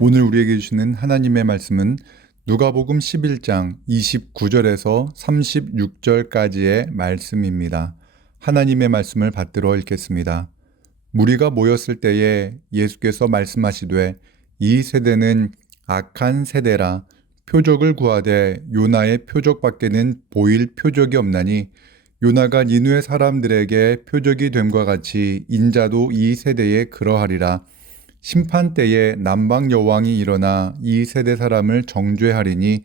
오늘 우리에게 주시는 하나님의 말씀은 누가복음 11장 29절에서 36절까지의 말씀입니다. 하나님의 말씀을 받들어 읽겠습니다. 무리가 모였을 때에 예수께서 말씀하시되 이 세대는 악한 세대라 표적을 구하되 요나의 표적밖에는 보일 표적이 없나니 요나가 니느웨 사람들에게 표적이 됨과 같이 인자도 이 세대에 그러하리라. 심판 때에 남방 여왕이 일어나 이 세대 사람을 정죄하리니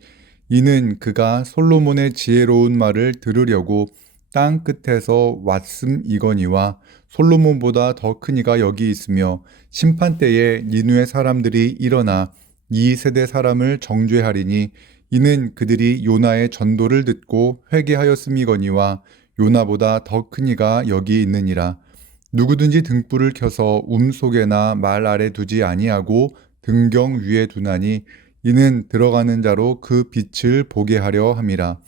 이는 그가 솔로몬의 지혜로운 말을 들으려고 땅 끝에서 왔음이거니와 솔로몬보다 더 큰 이가 여기 있으며 심판 때에 니느웨 사람들이 일어나 이 세대 사람을 정죄하리니 이는 그들이 요나의 전도를 듣고 회개하였음이거니와 요나보다 더 큰 이가 여기 있느니라. 누구든지 등불을 켜서 속에나 말 아래 두지 아니하고 등경 위에 두나니 이는 들어가는 자로 그 빛을 보게 하려 함이라.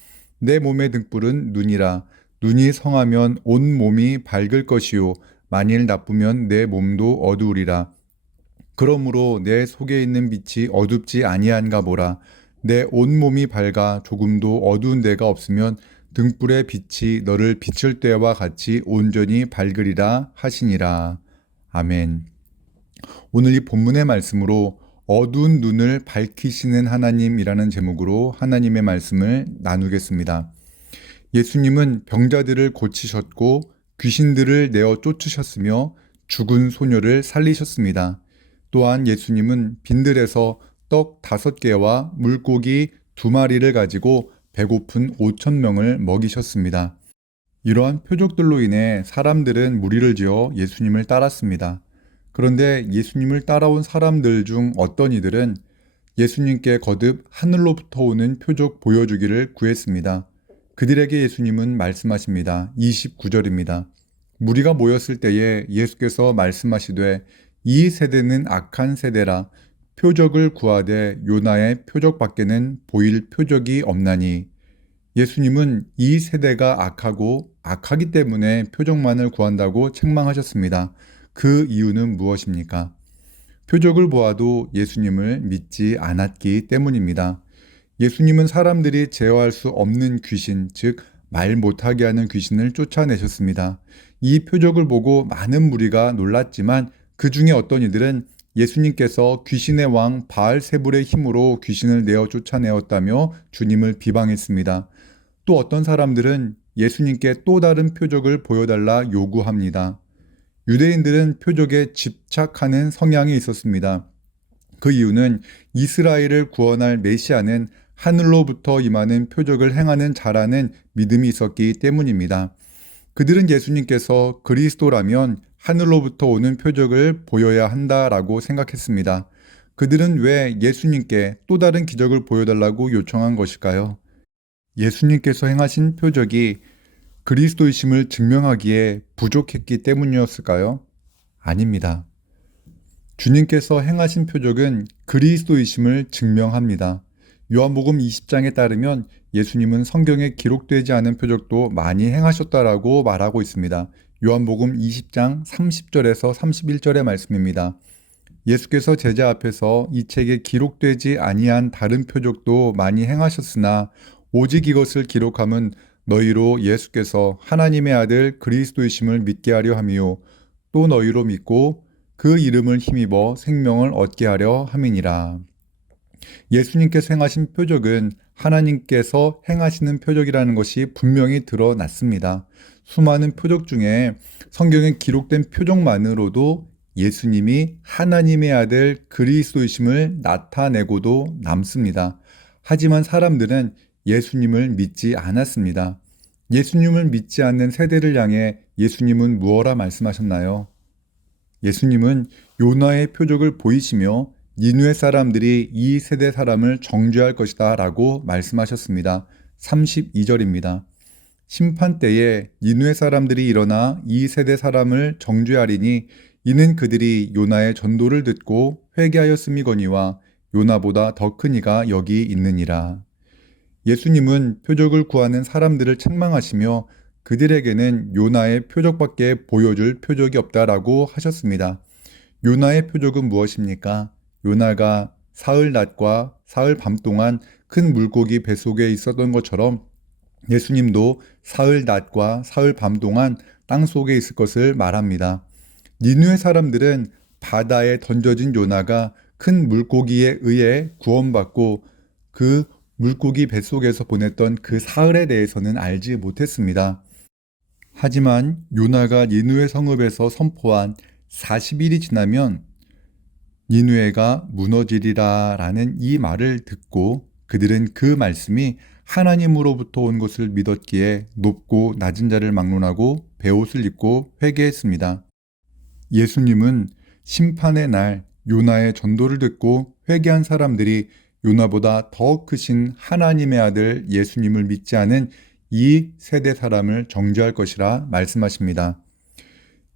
내 몸의 등불은 눈이라. 눈이 성하면 온 몸이 밝을 것이요 만일 나쁘면 내 몸도 어두우리라. 그러므로 내 속에 있는 빛이 어둡지 아니한가 보라. 내 온몸이 밝아 조금도 어두운 데가 없으면 등불의 빛이 너를 비출 때와 같이 온전히 밝으리라 하시니라. 아멘. 오늘 이 본문의 말씀으로 어두운 눈을 밝히시는 하나님이라는 제목으로 하나님의 말씀을 나누겠습니다. 예수님은 병자들을 고치셨고 귀신들을 내어 쫓으셨으며 죽은 소녀를 살리셨습니다. 또한 예수님은 빈들에서 떡 5개와 물고기 2마리를 가지고 배고픈 5,000명을 먹이셨습니다. 이러한 표적들로 인해 사람들은 무리를 지어 예수님을 따랐습니다. 그런데 예수님을 따라온 사람들 중 어떤 이들은 예수님께 거듭 하늘로부터 오는 표적 보여주기를 구했습니다. 그들에게 예수님은 말씀하십니다. 29절입니다. 무리가 모였을 때에 예수께서 말씀하시되 이 세대는 악한 세대라 표적을 구하되 요나의 표적밖에는 보일 표적이 없나니. 예수님은 이 세대가 악하고 악하기 때문에 표적만을 구한다고 책망하셨습니다. 그 이유는 무엇입니까? 표적을 보아도 예수님을 믿지 않았기 때문입니다. 예수님은 사람들이 제어할 수 없는 귀신, 즉 말 못하게 하는 귀신을 쫓아내셨습니다. 이 표적을 보고 많은 무리가 놀랐지만 그 중에 어떤 이들은 예수님께서 귀신의 왕 바알세불의 힘으로 귀신을 내어 쫓아내었다며 주님을 비방했습니다. 또 어떤 사람들은 예수님께 또 다른 표적을 보여달라 요구합니다. 유대인들은 표적에 집착하는 성향이 있었습니다. 그 이유는 이스라엘을 구원할 메시아는 하늘로부터 임하는 표적을 행하는 자라는 믿음이 있었기 때문입니다. 그들은 예수님께서 그리스도라면 하늘로부터 오는 표적을 보여야 한다라고 생각했습니다. 그들은 왜 예수님께 또 다른 기적을 보여달라고 요청한 것일까요? 예수님께서 행하신 표적이 그리스도이심을 증명하기에 부족했기 때문이었을까요? 아닙니다. 주님께서 행하신 표적은 그리스도이심을 증명합니다. 요한복음 20장에 따르면 예수님은 성경에 기록되지 않은 표적도 많이 행하셨다라고 말하고 있습니다. 요한복음 20장 30절에서 31절의 말씀입니다. 예수께서 제자 앞에서 이 책에 기록되지 아니한 다른 표적도 많이 행하셨으나 오직 이것을 기록함은 너희로 예수께서 하나님의 아들 그리스도이심을 믿게 하려 함이요 또 너희로 믿고 그 이름을 힘입어 생명을 얻게 하려 함이니라. 예수님께서 행하신 표적은 하나님께서 행하시는 표적이라는 것이 분명히 드러났습니다. 수많은 표적 중에 성경에 기록된 표적만으로도 예수님이 하나님의 아들 그리스도이심을 나타내고도 남습니다. 하지만 사람들은 예수님을 믿지 않았습니다. 예수님을 믿지 않는 세대를 향해 예수님은 무엇라 말씀하셨나요? 예수님은 요나의 표적을 보이시며 니느웨 사람들이 이 세대 사람을 정죄할 것이다 라고 말씀하셨습니다. 32절입니다. 심판 때에 니느웨 사람들이 일어나 이 세대 사람을 정죄하리니 이는 그들이 요나의 전도를 듣고 회개하였음이거니와 요나보다 더 큰 이가 여기 있느니라. 예수님은 표적을 구하는 사람들을 책망하시며 그들에게는 요나의 표적밖에 보여줄 표적이 없다라고 하셨습니다. 요나의 표적은 무엇입니까? 요나가 사흘 낮과 사흘 밤 동안 큰 물고기 뱃속에 있었던 것처럼 예수님도 사흘 낮과 사흘 밤 동안 땅속에 있을 것을 말합니다. 니느웨 사람들은 바다에 던져진 요나가 큰 물고기에 의해 구원받고 그 물고기 뱃속에서 보냈던 그 사흘에 대해서는 알지 못했습니다. 하지만 요나가 니느웨 성읍에서 선포한 40일이 지나면 니느웨가 무너지리라 라는 이 말을 듣고 그들은 그 말씀이 하나님으로부터 온 것을 믿었기에 높고 낮은 자를 막론하고 베옷을 입고 회개했습니다. 예수님은 심판의 날 요나의 전도를 듣고 회개한 사람들이 요나보다 더 크신 하나님의 아들 예수님을 믿지 않은 이 세대 사람을 정죄할 것이라 말씀하십니다.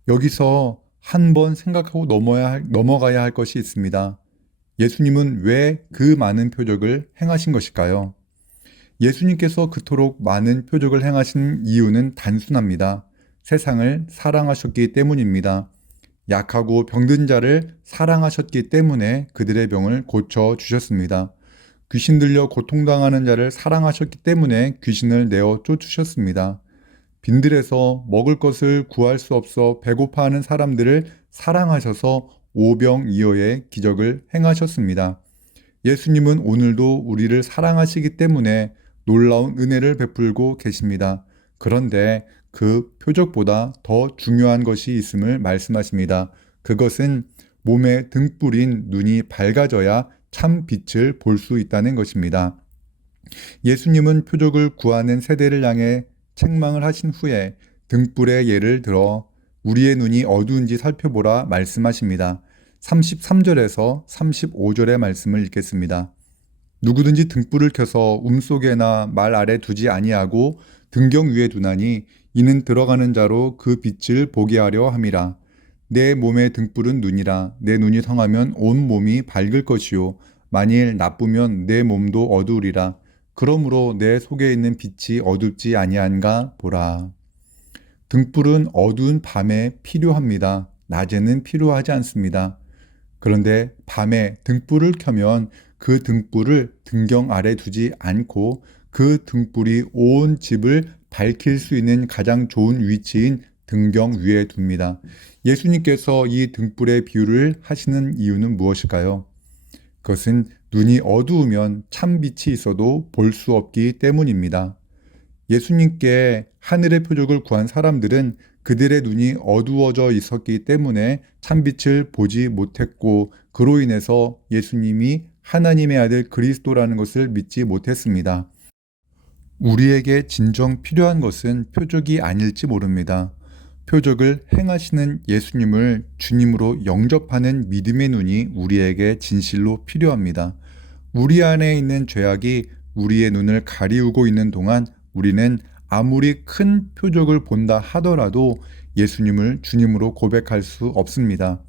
여기서 한 번 생각하고 넘어가야 할 것이 있습니다. 예수님은 왜 그 많은 표적을 행하신 것일까요? 예수님께서 그토록 많은 표적을 행하신 이유는 단순합니다. 세상을 사랑하셨기 때문입니다. 약하고 병든 자를 사랑하셨기 때문에 그들의 병을 고쳐주셨습니다. 귀신 들려 고통당하는 자를 사랑하셨기 때문에 귀신을 내어 쫓으셨습니다. 빈들에서 먹을 것을 구할 수 없어 배고파하는 사람들을 사랑하셔서 오병이어의 기적을 행하셨습니다. 예수님은 오늘도 우리를 사랑하시기 때문에 놀라운 은혜를 베풀고 계십니다. 그런데 그 표적보다 더 중요한 것이 있음을 말씀하십니다. 그것은 몸에 등불인 눈이 밝아져야 참 빛을 볼 수 있다는 것입니다. 예수님은 표적을 구하는 세대를 향해 책망을 하신 후에 등불의 예를 들어 우리의 눈이 어두운지 살펴보라 말씀하십니다. 33절에서 35절의 말씀을 읽겠습니다. 누구든지 등불을 켜서 움속에나 말 아래 두지 아니하고 등경 위에 두나니 이는 들어가는 자로 그 빛을 보게 하려 함이라. 내 몸의 등불은 눈이라. 내 눈이 성하면 온 몸이 밝을 것이요 만일 나쁘면 내 몸도 어두우리라. 그러므로 내 속에 있는 빛이 어둡지 아니한가 보라. 등불은 어두운 밤에 필요합니다. 낮에는 필요하지 않습니다. 그런데 밤에 등불을 켜면 그 등불을 등경 아래 두지 않고 그 등불이 온 집을 밝힐 수 있는 가장 좋은 위치인 등경 위에 둡니다. 예수님께서 이 등불의 비유를 하시는 이유는 무엇일까요? 그것은 눈이 어두우면 참 빛이 있어도 볼 수 없기 때문입니다. 예수님께 하늘의 표적을 구한 사람들은 그들의 눈이 어두워져 있었기 때문에 참빛을 보지 못했고 그로 인해서 예수님이 하나님의 아들 그리스도라는 것을 믿지 못했습니다. 우리에게 진정 필요한 것은 표적이 아닐지 모릅니다. 표적을 행하시는 예수님을 주님으로 영접하는 믿음의 눈이 우리에게 진실로 필요합니다. 우리 안에 있는 죄악이 우리의 눈을 가리우고 있는 동안 우리는 아무리 큰 표적을 본다 하더라도 예수님을 주님으로 고백할 수 없습니다.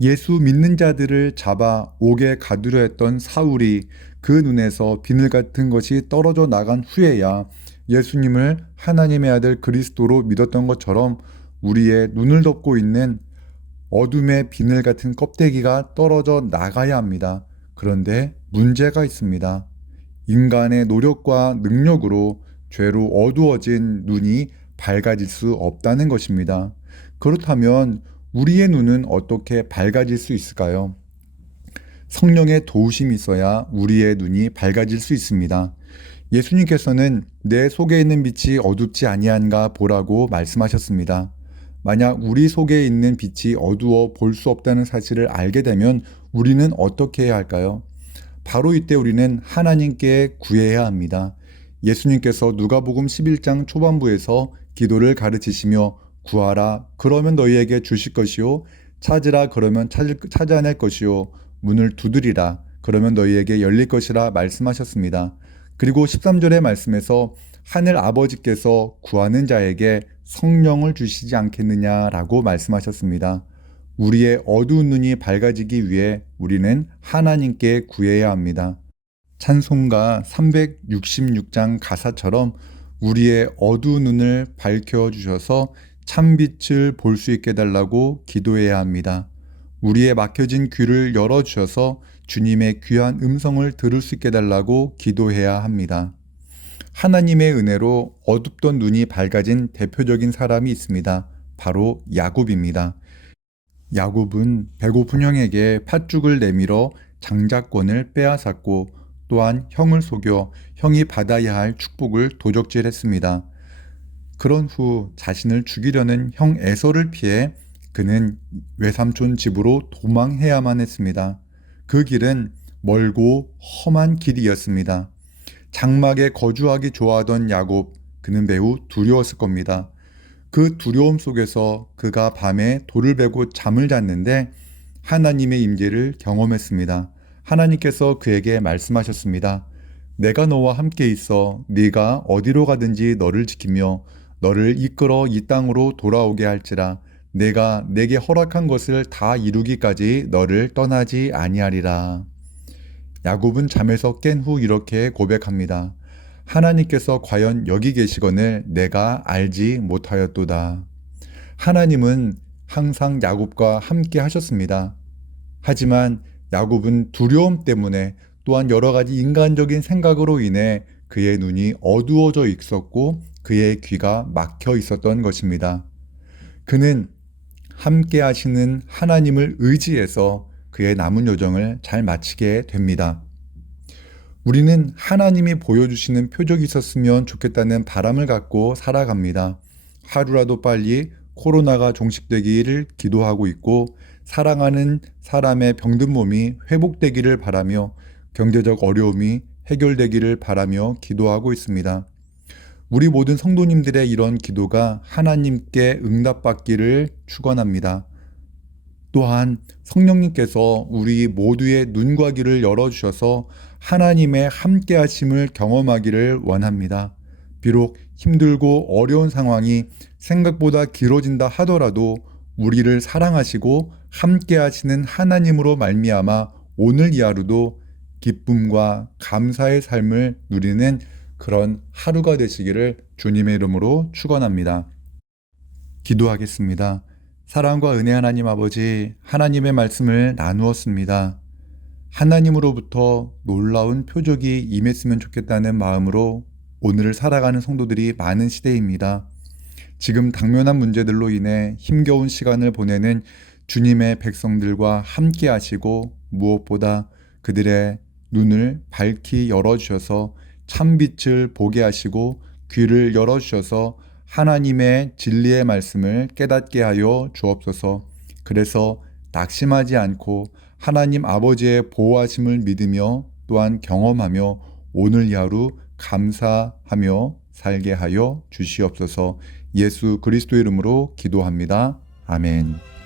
예수 믿는 자들을 잡아 옥에 가두려 했던 사울이 그 눈에서 비늘 같은 것이 떨어져 나간 후에야 예수님을 하나님의 아들 그리스도로 믿었던 것처럼 우리의 눈을 덮고 있는 어둠의 비늘 같은 껍데기가 떨어져 나가야 합니다. 그런데 문제가 있습니다. 인간의 노력과 능력으로 죄로 어두워진 눈이 밝아질 수 없다는 것입니다. 그렇다면 우리의 눈은 어떻게 밝아질 수 있을까요? 성령의 도우심이 있어야 우리의 눈이 밝아질 수 있습니다. 예수님께서는 내 속에 있는 빛이 어둡지 아니한가 보라고 말씀하셨습니다. 만약 우리 속에 있는 빛이 어두워 볼 수 없다는 사실을 알게 되면 우리는 어떻게 해야 할까요? 바로 이때 우리는 하나님께 구해야 합니다. 예수님께서 누가복음 11장 초반부에서 기도를 가르치시며 구하라 그러면 너희에게 주실 것이요 찾으라 그러면 찾아낼 것이요 문을 두드리라 그러면 너희에게 열릴 것이라 말씀하셨습니다. 그리고 13절의 말씀에서 하늘 아버지께서 구하는 자에게 성령을 주시지 않겠느냐라고 말씀하셨습니다. 우리의 어두운 눈이 밝아지기 위해 우리는 하나님께 구해야 합니다. 찬송가 366장 가사처럼 우리의 어두운 눈을 밝혀주셔서 참빛을 볼 수 있게 해달라고 기도해야 합니다. 우리의 막혀진 귀를 열어주셔서 주님의 귀한 음성을 들을 수 있게 해달라고 기도해야 합니다. 하나님의 은혜로 어둡던 눈이 밝아진 대표적인 사람이 있습니다. 바로 야곱입니다. 야곱은 배고픈 형에게 팥죽을 내밀어 장자권을 빼앗았고 또한 형을 속여 형이 받아야 할 축복을 도적질했습니다. 그런 후 자신을 죽이려는 형 에서를 피해 그는 외삼촌 집으로 도망해야만 했습니다. 그 길은 멀고 험한 길이었습니다. 장막에 거주하기 좋아하던 야곱, 그는 매우 두려웠을 겁니다. 그 두려움 속에서 그가 밤에 돌을 베고 잠을 잤는데 하나님의 임재를 경험했습니다. 하나님께서 그에게 말씀하셨습니다. 내가 너와 함께 있어 네가 어디로 가든지 너를 지키며 너를 이끌어 이 땅으로 돌아오게 할지라. 내가 내게 허락한 것을 다 이루기까지 너를 떠나지 아니하리라. 야곱은 잠에서 깬 후 이렇게 고백합니다. 하나님께서 과연 여기 계시거늘 내가 알지 못하였도다. 하나님은 항상 야곱과 함께 하셨습니다. 하지만 야곱은 두려움 때문에 또한 여러 가지 인간적인 생각으로 인해 그의 눈이 어두워져 있었고 그의 귀가 막혀 있었던 것입니다. 그는 함께 하시는 하나님을 의지해서 그의 남은 여정을 잘 마치게 됩니다. 우리는 하나님이 보여주시는 표적이 있었으면 좋겠다는 바람을 갖고 살아갑니다. 하루라도 빨리 코로나가 종식되기를 기도하고 있고 사랑하는 사람의 병든 몸이 회복되기를 바라며 경제적 어려움이 해결되기를 바라며 기도하고 있습니다. 우리 모든 성도님들의 이런 기도가 하나님께 응답받기를 축원합니다. 또한 성령님께서 우리 모두의 눈과 귀를 열어주셔서 하나님의 함께하심을 경험하기를 원합니다. 비록 힘들고 어려운 상황이 생각보다 길어진다 하더라도 우리를 사랑하시고 함께하시는 하나님으로 말미암아 오늘 이 하루도 기쁨과 감사의 삶을 누리는 그런 하루가 되시기를 주님의 이름으로 축원합니다. 기도하겠습니다. 사랑과 은혜 하나님 아버지, 하나님의 말씀을 나누었습니다. 하나님으로부터 놀라운 표적이 임했으면 좋겠다는 마음으로 오늘을 살아가는 성도들이 많은 시대입니다. 지금 당면한 문제들로 인해 힘겨운 시간을 보내는 주님의 백성들과 함께 하시고 무엇보다 그들의 눈을 밝히 열어주셔서 참빛을 보게 하시고 귀를 열어주셔서 하나님의 진리의 말씀을 깨닫게 하여 주옵소서. 그래서 낙심하지 않고 하나님 아버지의 보호하심을 믿으며 또한 경험하며 오늘 이 하루 감사하며 살게 하여 주시옵소서. 예수 그리스도 이름으로 기도합니다. 아멘.